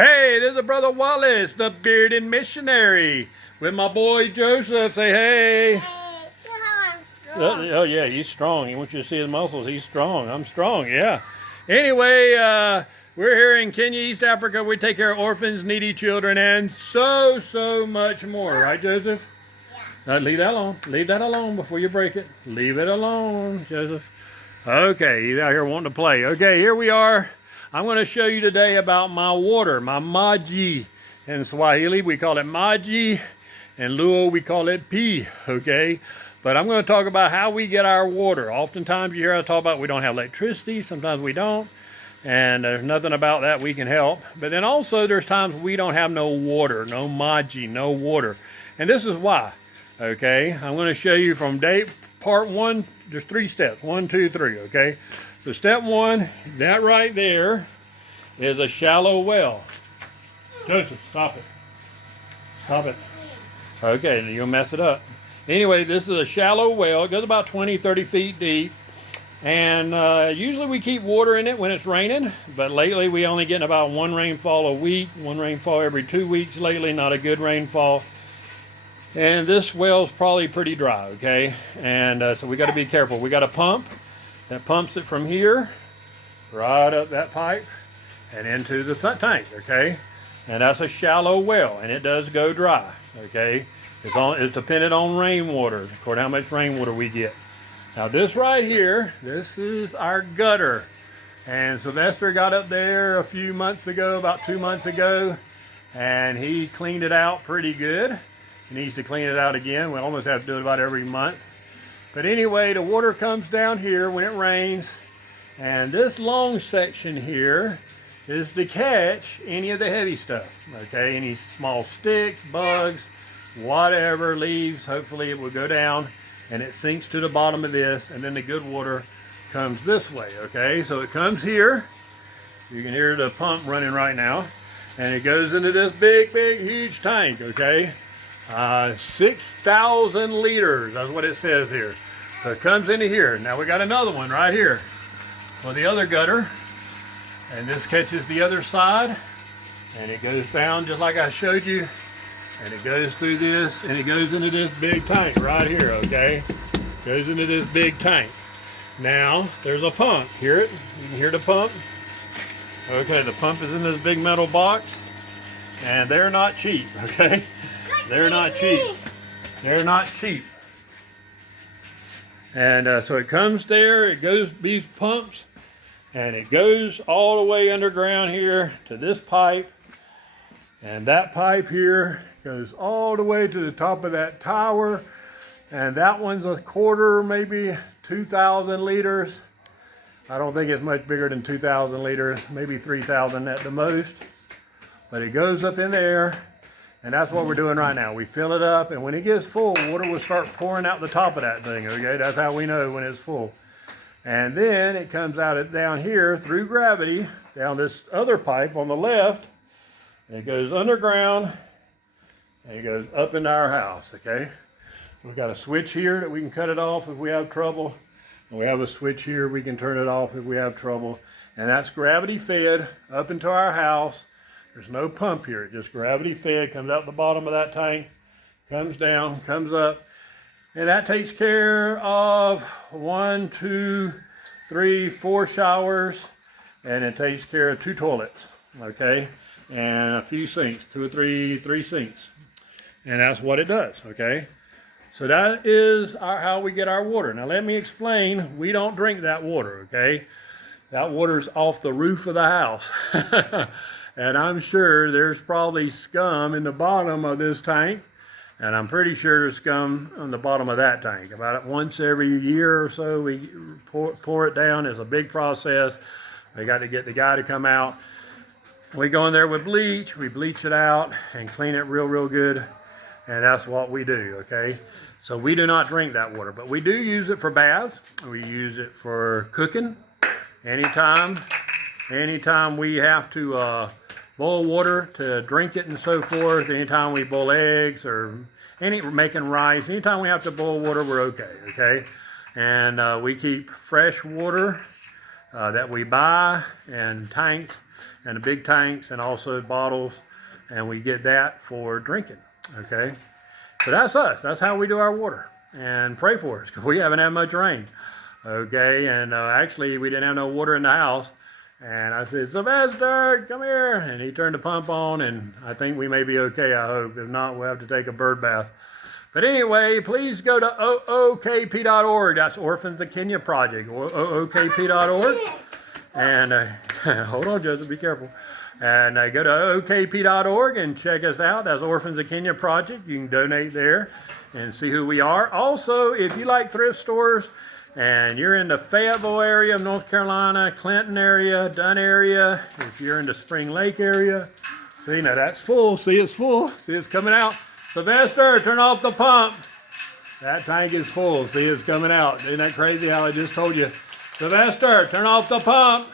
Hey, this is Brother Wallace, the Bearded Missionary, with my boy Joseph. Say hey. Hey, Oh yeah, he's strong. He wants you to see his muscles. He's strong. I'm strong, yeah. Anyway, we're here in Kenya, East Africa. We take care of orphans, needy children, and so much more. Right, Joseph? Yeah. Leave that alone. Leave that alone before you break it. Leave it alone, Joseph. Okay, he's out here wanting to play. Okay, here we are. I'm going to show you today about my water, my maji. In Swahili, we call it maji. In Luo, we call it pee, okay? But I'm going to talk about how we get our water. Oftentimes you hear I talk about we don't have electricity. Sometimes we don't. And there's nothing about that we can help. But then also there's times we don't have no water, no maji, no water. And this is why, okay? I'm going to show you from part one. There's 3 steps. 1, 2, 3, okay? So step 1, that right there is a shallow well. Joseph, stop it. Stop it. Okay, you'll mess it up. Anyway, this is a shallow well. It goes about 20, 30 feet deep. And usually we keep water in it when it's raining. But lately we only get about 1 rainfall a week. 1 rainfall every 2 weeks lately. Not a good rainfall. And this well's probably pretty dry, okay? And so we got to be careful. We got a pump that pumps it from here right up that pipe and into the tank, okay? And that's a shallow well, and it does go dry, okay? It's dependent on rainwater, according to how much rainwater we get. Now this right here, this is our gutter. And Sylvester got up there a few months ago, about 2 months ago, and he cleaned it out pretty good. He needs to clean it out again. We almost have to do it about every month. But anyway, the water comes down here when it rains, and this long section here is to catch any of the heavy stuff, okay? Any small sticks, bugs, whatever, leaves. Hopefully it will go down and it sinks to the bottom of this, and then the good water comes this way, okay? So it comes here. You can hear the pump running right now, and it goes into this big, huge tank, okay? 6,000 liters, that's what it says here. So it comes into here. Now we got another one right here for the other gutter, and this catches the other side, and it goes down just like I showed you, and it goes through this, and it goes into this big tank right here, okay? Goes into this big tank. Now there's a pump. Hear it? You can hear the pump? Okay, the pump is in this big metal box, and they're not cheap, okay? They're not cheap. They're not cheap. And so it comes there, it goes, these pumps, and it goes all the way underground here to this pipe. And that pipe here goes all the way to the top of that tower. And that one's a quarter, maybe 2,000 liters. I don't think it's much bigger than 2,000 liters, maybe 3,000 at the most. But it goes up in there. And that's what we're doing right now. We fill it up, and when it gets full, water will start pouring out the top of that thing, okay? That's how we know when it's full. And then it comes out down here through gravity, down this other pipe on the left, and it goes underground, and it goes up into our house, okay? We've got a switch here that we can cut it off if we have trouble. And we have a switch here we can turn it off if we have trouble. And that's gravity fed up into our house. There's no pump here, it just gravity fed, comes out the bottom of that tank, comes down, comes up, and that takes care of 1, 2, 3, 4 showers, and it takes care of 2 toilets, okay, and a few sinks, 2 or 3 sinks, and that's what it does, okay. So that is how we get our water. Now let me explain, we don't drink that water, okay. That water's off the roof of the house. And I'm sure there's probably scum in the bottom of this tank. And I'm pretty sure there's scum on the bottom of that tank. About once every year or so, we pour it down. It's a big process. We got to get the guy to come out. We go in there with bleach. We bleach it out and clean it real good. And that's what we do, okay? So we do not drink that water. But we do use it for baths. We use it for cooking. Anytime we have to boil water to drink it and so forth, anytime we boil eggs or making rice, anytime we have to boil water, we're okay? And we keep fresh water that we buy in tanks and the big tanks and also bottles, and we get that for drinking, okay? So that's us. That's how we do our water. And pray for us, because we haven't had much rain, okay? And actually, we didn't have no water in the house. And I said, Sylvester, come here. And he turned the pump on, and I think we may be okay, I hope. If not, we'll have to take a bird bath. But anyway, please go to ookp.org. That's Orphans of Kenya Project, ookp.org. And hold on, Joseph, be careful. And go to ookp.org and check us out. That's Orphans of Kenya Project. You can donate there and see who we are. Also, if you like thrift stores and you're in the Fayetteville area of North Carolina, Clinton area, Dunn area, if you're in the Spring Lake area, see, now that's full. See, it's full. See, it's coming out. Sylvester, turn off the pump. That tank is full. See, it's coming out. Isn't that crazy how I just told you? Sylvester, turn off the pump.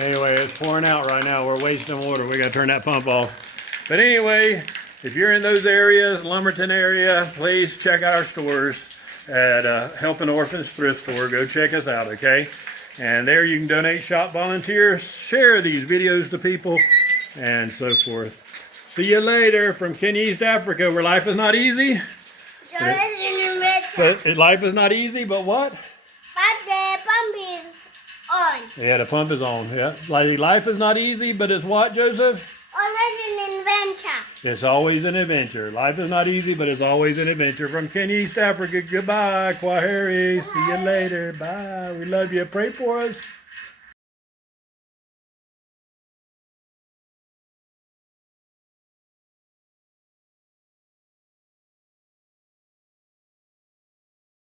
Anyway, it's pouring out right now. We're wasting water. We got to turn that pump off. But anyway, if you're in those areas, Lumberton area, please check out our stores at Helping Orphans Thrift Store. Go check us out, okay? And there you can donate, shop, volunteer, share these videos to people, and so forth. See you later from Kenya, East Africa, where life is not easy. But life is not easy, but what? But the pump is on. Yeah, the pump is on. Yeah, life is not easy, but it's what, Joseph? Always an adventure. It's always an adventure. Life is not easy, but it's always an adventure. From Kenya, East Africa, goodbye, Kwaheri. See you later. Bye. We love you. Pray for us.